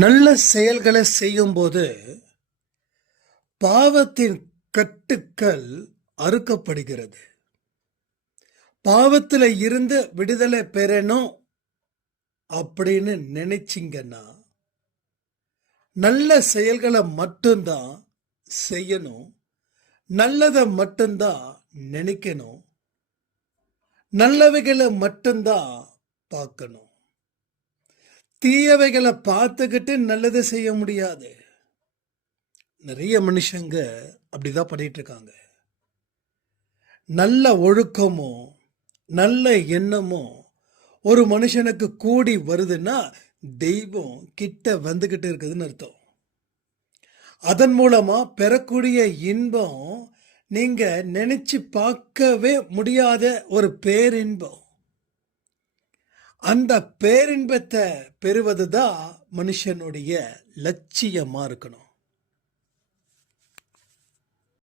நல்ல செயல்களை செய்யும்போது பாவத்தின் கட்டுக்கள் அறுக்கப்படுகிறது. பாவத்தில் இருந்து விடுதலை பெறணும் அப்படின்னு நினைச்சிங்கன்னா நல்ல செயல்களை மட்டும்தான் செய்யணும், நல்லதை மட்டும்தான் நினைக்கணும், நல்லவைகளை மட்டும்தான் பார்க்கணும். தீயவைகளை பார்த்துக்கிட்டு நல்லதை செய்ய முடியாது. நிறைய மனுஷங்க அப்படிதான் பண்ணிட்டு இருக்காங்க. நல்ல ஒழுக்கமோ நல்ல எண்ணமோ ஒரு மனுஷனுக்கு கூடி வருதுன்னா தெய்வம் கிட்ட வந்துகிட்டு இருக்குதுன்னு அர்த்தம். அதன் மூலமா பெறக்கூடிய இன்பம் நீங்க நினைச்சு பார்க்கவே முடியாத ஒரு பேரின்பம். அந்த பேரின்பத்தை பெறுவது தான் மனுஷனுடைய லட்சியமா இருக்கணும்.